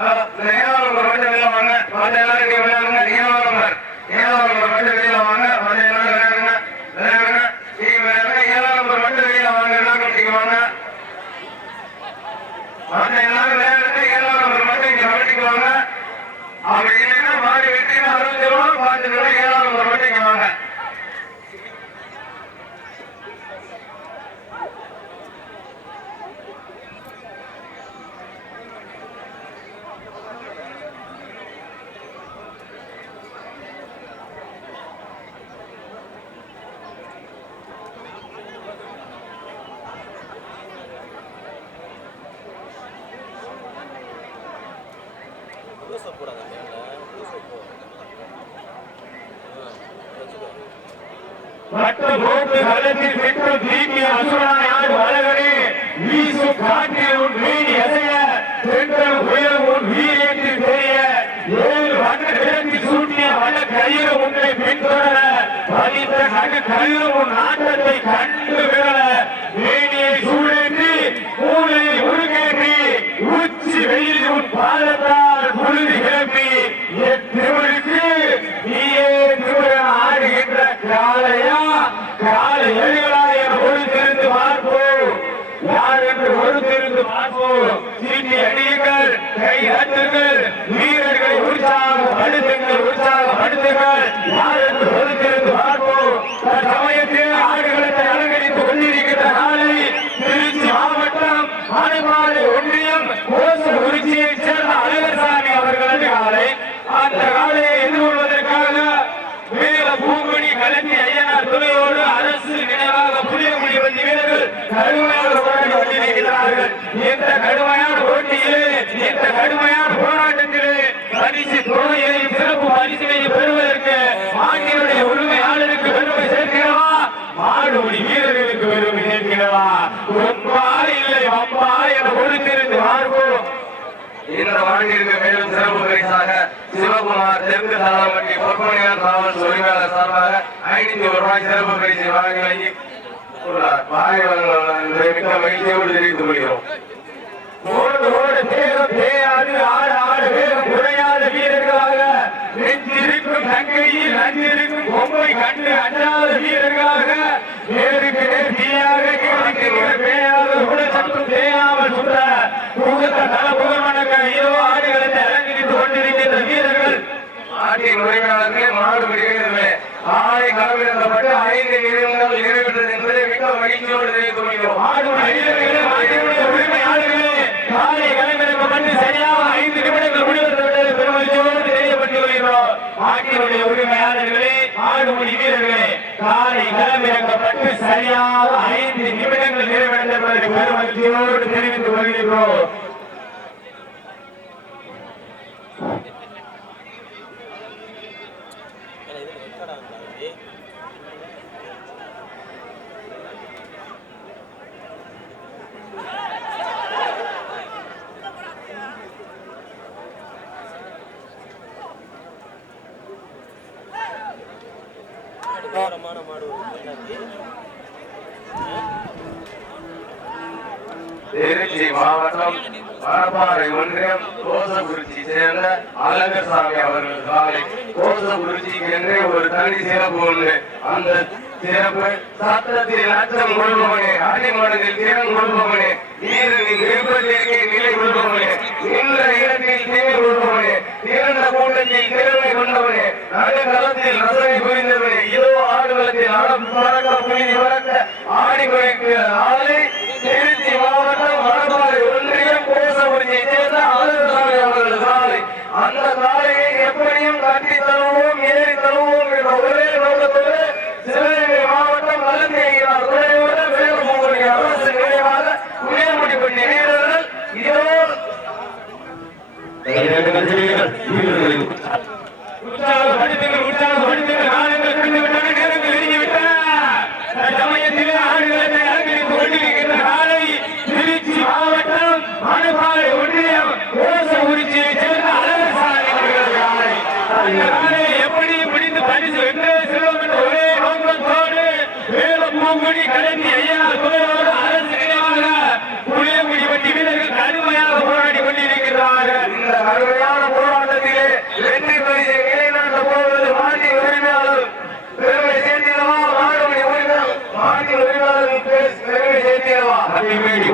அஹ், வாங்க விளையாடுங்க number number வாங்க நம்பர் நம்பர் இங்க இல்லைன்னா மாறி வெட்டினா அறுபத்தி ரூபா பார்த்துட்டு ஏழாவது நம்பர் மட்டும் வாங்க மற்ற போட்டு களத்தில் பெற்று தீட்டிய அசுரான ஆடு வளகரே காற்றில் உன் வீணி எதைய சென்றல் உயர் உன் வீரேற்றி தெரிய ஏழு வண்ண கிழக்கு சூட்டிய வண்ண கயிறு உன்னை பின்தொடர பதித்த நடு கயிறு உன் நாட்டத்தை கண்டு விரல வேணியை சூழேற்றி உருகேற்றி உச்சி வெயில் உன் பாதத்தால் புழுதி கிளப்பி என் திருவழுக்கு நீயே திருவிழா ஆடுகின்ற காளையா காலை எழுகளா என ஒரு தெரிந்து பார்ப்போம் யார் என்று ஒரு தெரிந்து பார்ப்போம் சீட்டி அடியுங்கள் கை அட்டுங்கள் வீரர்களை உற்சாகப்படுத்துங்கள் உற்சாகப்படுத்துங்கள் யார் என்று பார்ப்போம்? சமயத்தில் ஆடுகளத்தை அலங்கரித்துக் திருச்சி மாவட்டம் ஒன்றியம் குறிச்சியைச் சேர்ந்த அவர்களது காலை. அந்த காலையை எதிர்கொள்வதற்காக பூங்குடி கலந்தி ஐயனார் துணையோடு அரசு நினைவாக புளியங்குடி வண்டி வீரர்கள் கடுமையாக போராடி கொண்டிருக்கிறார்கள். இந்த கடுமையான போட்டியிலே இந்த கடுமையான போராட்டத்திலே பரிசு துணையையும் சிறப்பு பரிசுகளையும் பெற மாட்டினுடைய உரிமையாளருக்கு பெருமை சேர்க்கிறவா? மாடுபடி வீரர்களுக்கு பெருமை சேர்க்கிறவா? ஒன்பா இல்லை அம்பா என பொறுத்திருந்து பார்ப்போம் இந்த வாண்டிற்கு மேலும் சிறப்பு பரிசாக சிவகுமார் தெற்கு சாதாமட்டி பொற்பனையார் காவல் உரிமையாளர் சார்பாக ஐநூத்தி ஒரு ரூபாய் சிறப்பு பரிசு வழங்கி வழங்கி உள்ளார். வாரி மிக்க மகிழ்ச்சியோடு தெரிவித்துக் கொள்கிறோம். ஓடு ஓடு தேகம் தேயாது ஆடு ஆடு வேகம் குறையாத வீரர்களாக நெஞ்சிருக்கும் தங்கையில் நஞ்சிருக்கும் பொம்மை கண்டு அஞ்சாத வீரர்களாக நேருக்கு நேர் தீயாக கேட்கிற பேயாக உடச்சத்தும் தேயாமல் சுற்ற புகுத்த தல புகழ்வணக்க இதோ ஆடுகளத்தை அலங்கரித்துக் கொண்டிருக்கின்ற வீரர்கள். நாட்டின் உரிமையாளர்களே மாடு ஐந்து நிறுவனங்கள் நிறைவேற்றது என்பதை மகிழ்ச்சியோடு தெரிவித்துக் கொள்கிறோம். வீரர்களே உரிமையாளர்களே சரியாக ஐந்து நிமிடங்கள் முடிவெடுத்து பெருமகிழ்ச்சியோடு தெரியப்பட்டுக் கொள்கிறோம் மாட்டினுடைய உரிமையாளர்களே ஆடுமொழி வீரர்களே காலை களமிறக்கப்பட்டு சரியாக ஐந்து நிமிடங்கள் நிறைவடைந்ததற்கு பெருமகிழ்ச்சியோடு தெரிவித்துக் கொள்கிறோம் திருச்சி மாவட்டம் மணப்பாறை ஒன்றியம் கோசகுறிச்சி சேர்ந்த அழகர்சாமி அவர்கள் காலை கோசகுறிச்சிக்கு என்றே ஒரு தனி சிறப்பு உண்டு. அந்த சிறப்பு சத்தத்தில் அச்சம் கொள்பவனே அடிமனதில் திறன் கொள்பவனே வீரனின் விருப்பத்திற்கே நிலை கொள்பவனே நின்ற இடத்தில் தீமை கொள்பவனே திறந்த கூட்டத்தில் திறமை கொண்டவனே நடுக்களத்தில் ரசனை புரிந்தவனே இதோ ஆடுகளத்தில் அடம் பறக்க புலிதி பறக்க ஆடி குறைக்கு ஆளை திருச்சி மாவட்டம் மணப்பாறை ஒன்றியம் கோசபுரியை சேர்ந்த அழகுசாமி அவர்கள் சாலை. அந்த சாலையை எப்படியும் கட்டி தருவோம் ஏறி தருவோம் என்ற ஒரே நோக்கத்தோடு சிவகங்கை மாவட்டம் வல்லந்தேகிறார் துணையோடு வேலுமூரி அரசு நினைவாக உயர்முடி பண்ணி வீரர்கள் இதோ உற்சாகப்படுத்துங்கள் ಡಿವೈಡ್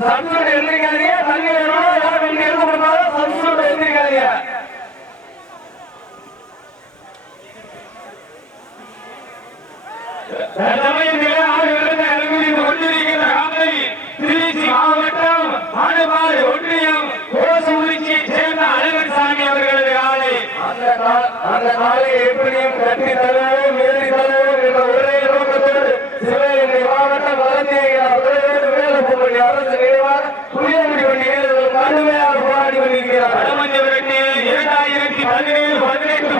సభ్యుడు ఎల్లి కానీ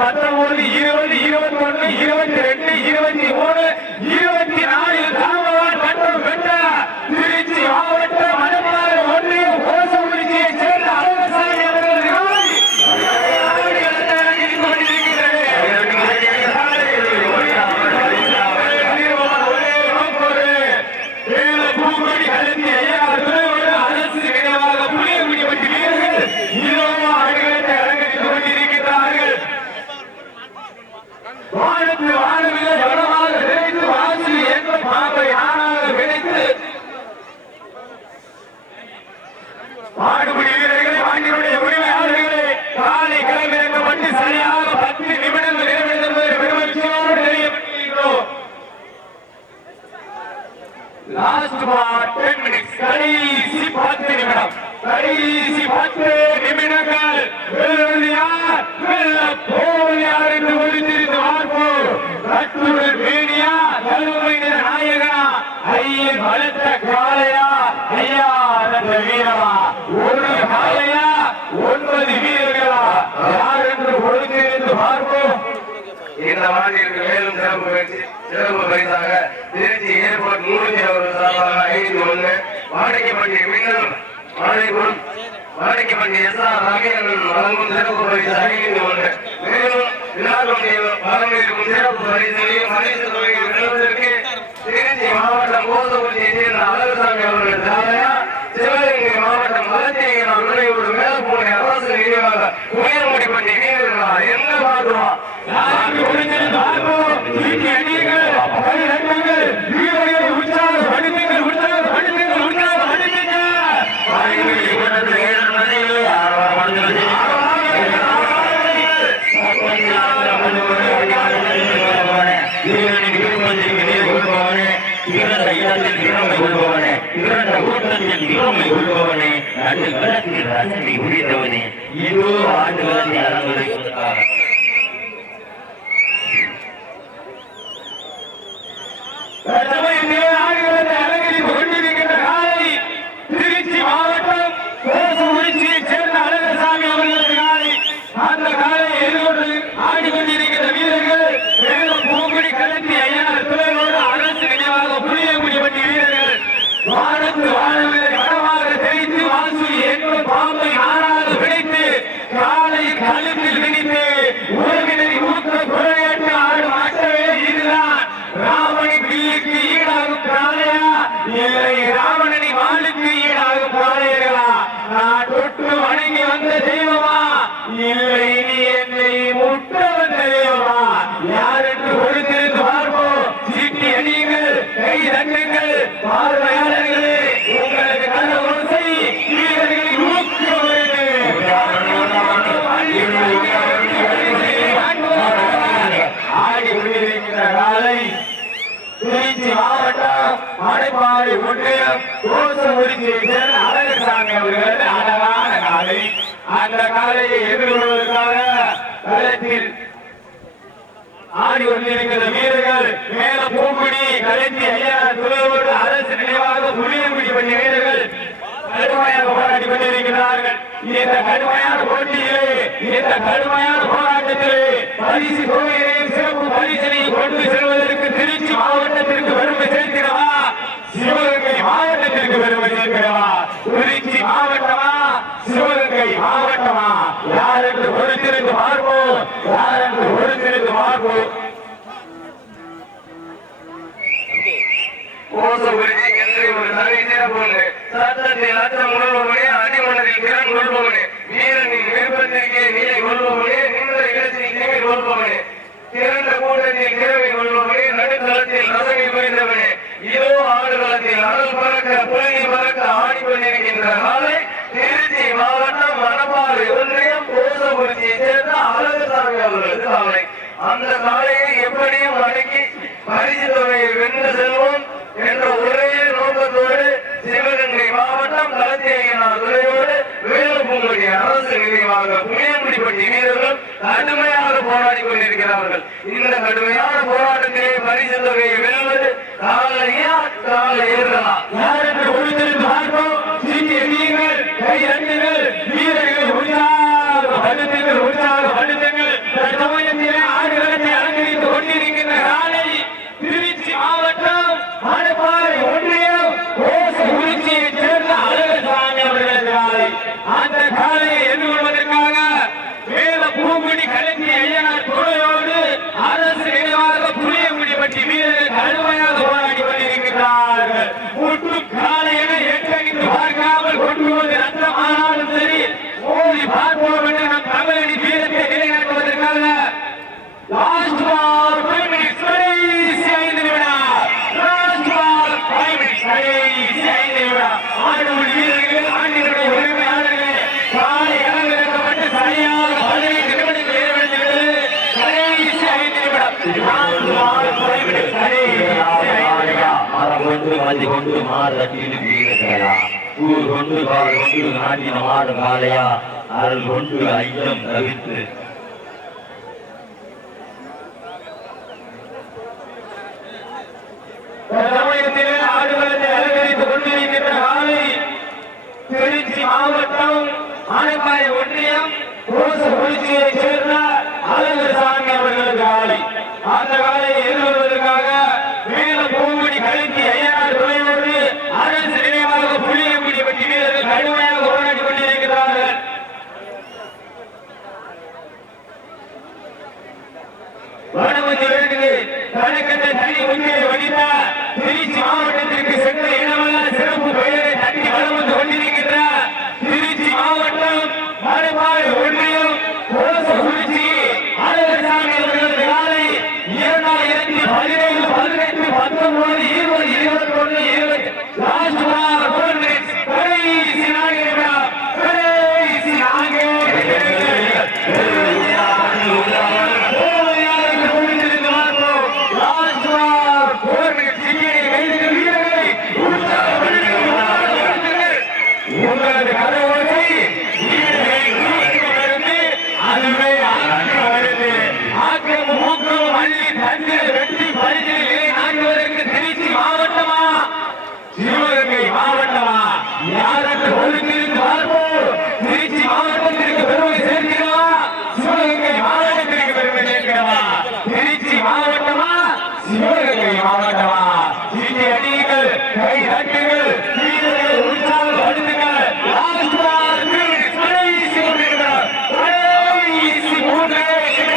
பத்தொன்பது இருபது இருபத்தி ஒன்று இருபத்தி ரெண்டு இருபத்தி மூணு கையில் அழுத்த காலையா ஐயா அந்த வீரமா. ஒரு காலையா ஒன்பது வீரர்களா? யார் என்று பார்ப்போம். இந்த ஆண்டிற்கு மேலும் சிறப்பு பயிற்சி சிறப்பு பரிசாக திருச்சி ஏர்போர்ட் நூறுத்தி அவர்கள் ஐந்து ஒன்று வாடிக்கைப்பட்டி மீண்டும் வாழைக்குள் வாடிக்கைப்பட்டி எஸ் ஆர் ரவியன் ஐந்து ஒன்று. விழாக்களுடைய பாரம்பரியக்கும் சிறப்பு பரிசையும் அனைத்து தொகையும் பெறுவதற்கு திருச்சி மாவட்டம் கோதகுச்சியை சேர்ந்த அழகுசாமி அவர்கள் தாரையா சிவகங்கை மாவட்டம் மதுத்தேகன் அவர்களோடு மேலப்பூனை என்ன பார்க்கிறோம் ಉಳಿದವನೇ ನನ್ನ ಬಲಕ್ಕೆ ಬಲದಲ್ಲಿ ಉಳಿದವನೇ ಇದು ಆಟವನ್ನು ಅಳವಡಿಸುತ್ತಾರೆ Brother! மணப்பாறை ஒன்றியம் கோசமுடிச்சியை சேர்ந்த அழகசாமி அவர்கள் அழகான காலை. அந்த காலையை எதிர்கொள்வதற்காக களத்தில் ஆடி கொண்டிருக்கிற வீரர்கள் மேல பூங்குடி கலைஞி ஐயா துறையோடு அரசு நினைவாக புளியங்குடி பண்ணி வீரர்கள் கடுமையாக போராடி கொண்டிருக்கிறார்கள். இந்த கடுமையான போட்டியிலே இந்த கடுமையான போராட்டத்திலே பரிசு கோயிலையும் சிறப்பு பரிசனை கொண்டு செல்வதற்கு திருச்சி மாவட்டத்திற்கு பெருமை சேர்க்கிறவா சிவகங்கை மாவட்டத்திற்கு பெருமை சேர்க்கிறவா திருச்சி மாவட்டமா? சிவகங்கை மாவட்டமா? யார் என்று பொறுத்திருந்து பார்ப்போம். யார் என்று பொறுத்திருந்து பார்ப்போம். கோசகுருஜி கெல்லை ஒரு தனி சிறப்புண்டு சட்டத்தில் அச்சம் கொள்பவனே அடிமனதில் திறன் கொள்பவனே வீரனின் நிலை கொள்பவனே நின்ற இடத்தில் திமிர் கொள்பவனே. திரண்ட கூட்டத்தில் திறமை கொள்பவரே நடுத்தளத்தில் ரசனை புரிந்தவரே இதோ ஆடுகளத்தில் அனல் பறக்க புலனி பறக்க ஆடி கொண்டிருக்கின்ற நாளை திருச்சி மாவட்டம் மணப்பாறை ஒன்றியம் கோசபுரத்தியை சேர்ந்த அழகு சாமி அவர்களது காலை. அந்த சாலையை எப்படியும் அடக்கி பரிசு தொகையை வென்று செல்வோம் என்ற ஒரே நோக்கத்தோடு சிவகங்கை மாவட்டம் களத்தேகினார் துறையோடு வேலுப்பூங்குடி அரசு நினைவாக புளியங்குடிப்பட்டி வீரர்கள் கடுமையாக போராடி கொண்டிருக்கிறார்கள். இந்த கடுமையான போராட்டத்திலே பரிசு தொகையை வெல்வது காலையா காலை ஏறலாம் யார் என்று பொறுத்திருந்து பார்ப்போம் சீக்கிய நீங்கள் கை தட்டுங்கள் வீரர்கள் உற்சாக படுத்துங்கள் உற்சாக படுத்துங்கள். தற்சமயத்திலே ஆடுகளத்தை அலங்கரித்துக் கொண்டிருக்கின்ற காலை திருச்சி மாவட்டம் மணப்பாறை ஒன்றியம் கோசகுறிச்சியைச் சேர்ந்த அழகசாமி அவர்களது காலை அந்த காலையை எதிர்கொள்வதற்காக வேல பூங்குடி கலைஞர் ஐயனார் துணையோடு அரசு நினைவாக புளியங்குடிப்பட்டி வீரர்கள் கடுமையாக போராடி கொண்டிருக்கிறார்கள் முட்டு காலையென ஏற்றகிட்டு பார்க்காமல் கொண்டு வந்து ரத்தம் ஆனாலும் சரி ஓடி பார்ப்போம் என்று நம் தமிழனி வீரத்தை நிலைநாட்டுவதற்காக லாஸ்ட் பால் ஃபைவ் மினிட்ஸ் கடைசி ஐந்து நிமிடம் லாஸ்ட் பால் ஃபைவ் மினிட்ஸ் கடைசி ஐந்து நிமிடம் ஆடுபடி வீரர்கள் ஆண்டினுடைய உரிமையாளர்களே காலை இறங்கிருக்கப்பட்டு சரியாக பதினைந்து நிமிடங்கள் நிறைவடைந்துள்ளது கடைசி ஐந்து நிமிடம் லாஸ்ட் பால் ஃபைவ் மினிட்ஸ் கடைசி ஐந்து நிமிடம் மரபொன்று மதி கொண்டு மாறட்டில் வீரர்களா ஊர் கொண்டு கால் கொண்டு நாட்டின மாடு மாலையா அருள் கொண்டு ஐயம் தவித்து சமயத்திலே ஆடுகளத்தை அலங்கரித்துக் கொண்டிருக்கின்ற காலை திருச்சி மாவட்டம் ஆனைப்பாறை ஒன்றியம் கோசகுறிச்சியைச் சேர்ந்த அழகசாமி அவர்களுக்கு காலை அந்த காலை একদম திருச்சி மாவட்டமா சிவகங்கை மாவட்டமா யாருக்கு ஒதுக்கிருந்து பார்ப்போம் திருச்சி மாவட்டத்திற்கு பெருமை சேர்க்கிறவா சிவகங்கை மாவட்டத்திற்கு பெருமை சேர்க்கிறவா திருச்சி மாவட்டமா சிவகங்கை மாவட்டமா சீட்டி அடியுங்கள் கை தட்டுங்கள் வீரர்கள் உற்சாகப்படுத்துங்கள் லாஸ்ட் பால் கடைசி மூன்று நிமிடம். கடைசி மூன்று லாஸ்ட்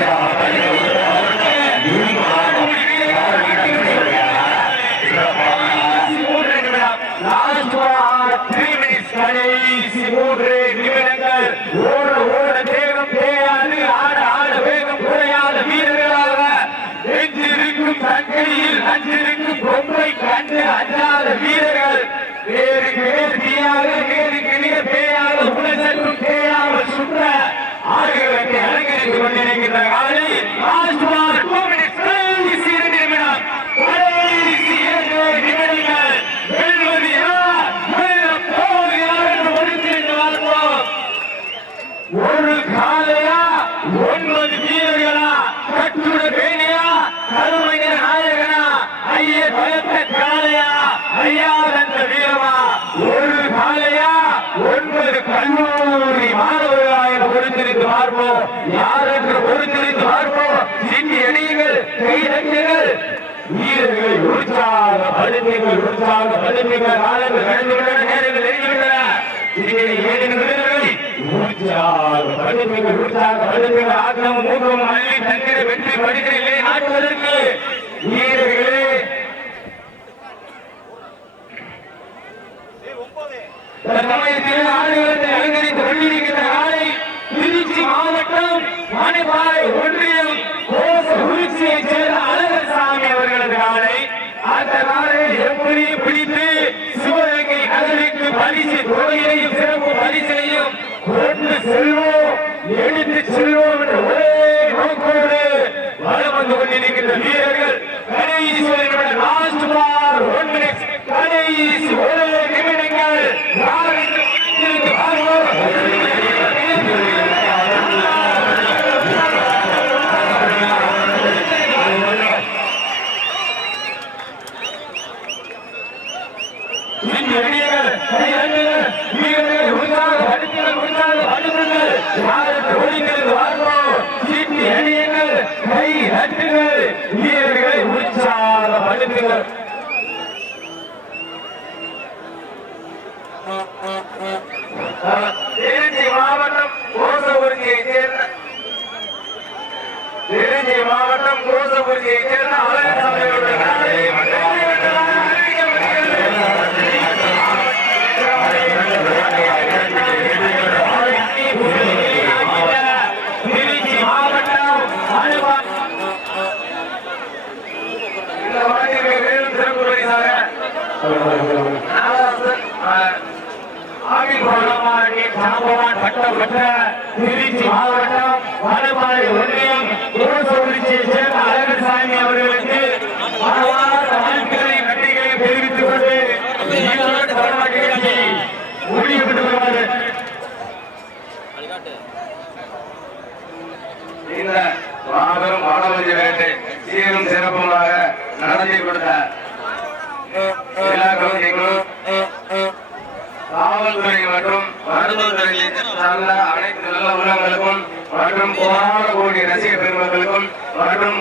பால் த்ரீ மினிட்ஸ் கடைசி மூன்று நிமிடங்கள். ஓட ஓட தேகம் தேயாது ஆட ஆட வேகம் குறையாத வீரர்களாக. நெஞ்சிருக்கும் தங்கையில் அஞ்சிருக்கும் பொம்மை கண்டு அஞ்சாத வீரர்கள். வேருக்கு வேறு தீயாக வேருக்கு நிகர் பேயாக உலகத்தும் தேயாமல் சுற்ற ஆடுகளத்தை அலங்கரித்துக் கொண்டிருக்கின்ற காலை லாஸ்ட் நிமிடம் கடைசி பலத்த காளையா ஐயா தந்த வீரமா ஒரு காளையா ஒன்பது கல்லூரி மாணவர்களாக பொறுத்திருந்து பார்ப்போம் யார் என்று பொறுத்திருந்து பார்ப்போம் சிந்தி அணியுங்கள் கை தட்டுங்கள் வீரர்களை உற்சாக உற்சாக படுத்துங்கள் காலங்கள் கடந்துவிட்டன நேரங்கள் நெருங்கிவிட்டன இங்கே ஏழு நிமிடங்களை உற்சாக படுத்துங்கள் உற்சாக படுத்துங்கள் ஆக்கம் மூக்கம் அள்ளி தங்கிற வெற்றி படுகிறீர்களே நாட்டுவதற்கு வீரர்களே தற்சமயத்தில் ஆடுகளத்தை அலங்கரித்து கொண்டிருக்கிற ஆலை திருச்சி மாவட்டம் மணிப்பாறை ஒன்றியம் கோச குறிச்சியைச் சேர்ந்த அழகர்சாமி அவர்களது காலை அந்த காலை எப்படி பிடித்து சிவகங்கை நகருக்கு பரிசு தொகையையும் சிறப்பு பரிசையும் கொண்டு செல்வோம் எடுத்து செல்வோம் என்ற ஒரே நோக்கோடு வளம் வந்து கொண்டிருக்கின்ற வீரர்கள் கடைசி ஒரு நிமிடம் லாஸ்ட் பார் ஒன் மினிட் கடைசி ஒரு நிமிடங்கள் யார் என்று முடித்திருந்து வீரர்களை உற்சாகப்படுத்துங்கள் திருச்சி மாவட்டம் கோசபுரியை சேர்ந்த திருச்சி மாவட்டம் கோசபுரியை சேர்ந்த அழகசாமி அவர்கள் காலை திருச்சி சாம்பவான் பட்டம் பெற்ற திருச்சி மாவட்டம் வடபாறை ஒன்றியம் சேர்ந்த அவர்களுக்கு வாழ்த்துக்களை நன்றிகளை தெரிவித்துக் கொண்டு முடிவு பெற்று வருவாரு இந்த மாபெரும் வேட்டை சீரும் சிறப்புமாக நடத்தி கொடுத்த எல்லா குழந்தைகளும் காவல்துறை மற்றும் மருத்துவத்துறையில் சார்ந்த அனைத்து நல்ல உள்ளங்களுக்கும் மற்றும் கோடான கோடி ரசிக பெருமக்களுக்கும் மற்றும்